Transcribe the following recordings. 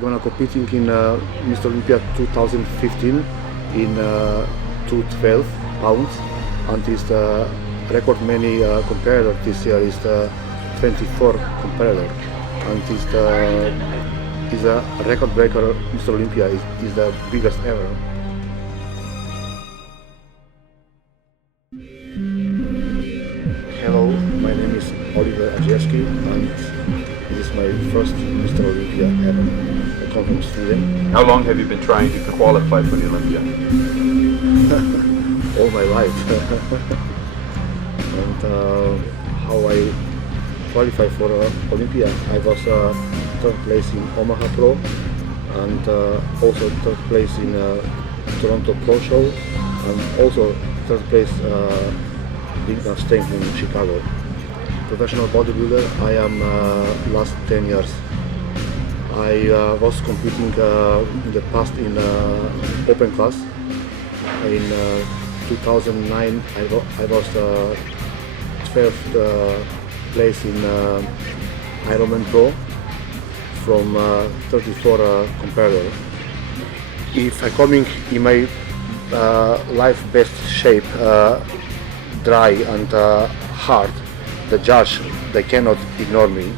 gonna competing in Mr. Olympia 2015 in 212 pounds, and is the record many competitor this year is the 24 competitor, and is a record breaker. Mr. Olympia is the biggest ever. Hello, my name is Adzievski, and this is my first Mr. Olympia ever. I come from Sweden. How long have you been trying to qualify for the Olympia? All my life. And how I qualify for Olympia, I was third place in Omaha Pro, and also third place in Toronto Pro Show, and also third place Big State in Chicago. Professional bodybuilder, I am last 10 years. I was competing in the past in open class. In 2009 I was 12th place in Ironman Pro from 34 competitor. If I coming in my life best shape, dry and hard, the judge, they cannot ignore me.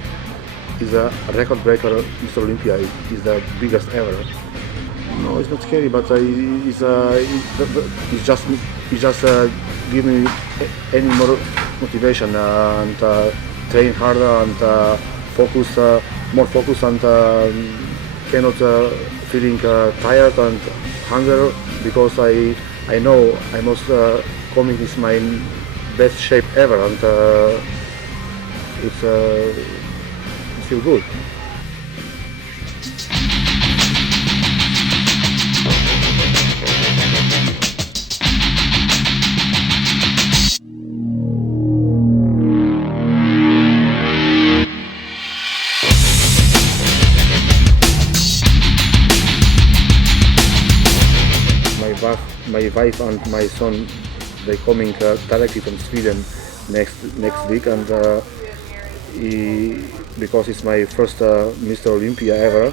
Is a record breaker. Mr. Olympia is the biggest ever. No, it's not scary, but it's just give me any more motivation and train harder and focus, more focus, and cannot feeling tired and hunger, because I know I must coming is my best shape ever, and it's feel good. My wife and my son, they coming directly from Sweden next week, and because it's my first Mr. Olympia ever,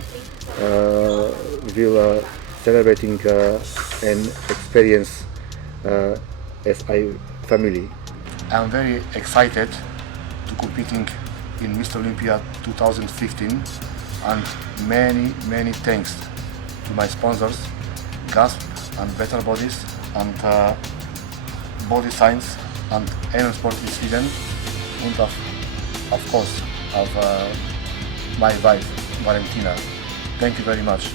we'll celebrating an experience as a family. I'm very excited to competing in Mr. Olympia 2015, and many thanks to my sponsors, Gasp and Better Bodies, and Body Science, and NN Sport in Sweden, and of course of my wife Valentina. Thank you very much.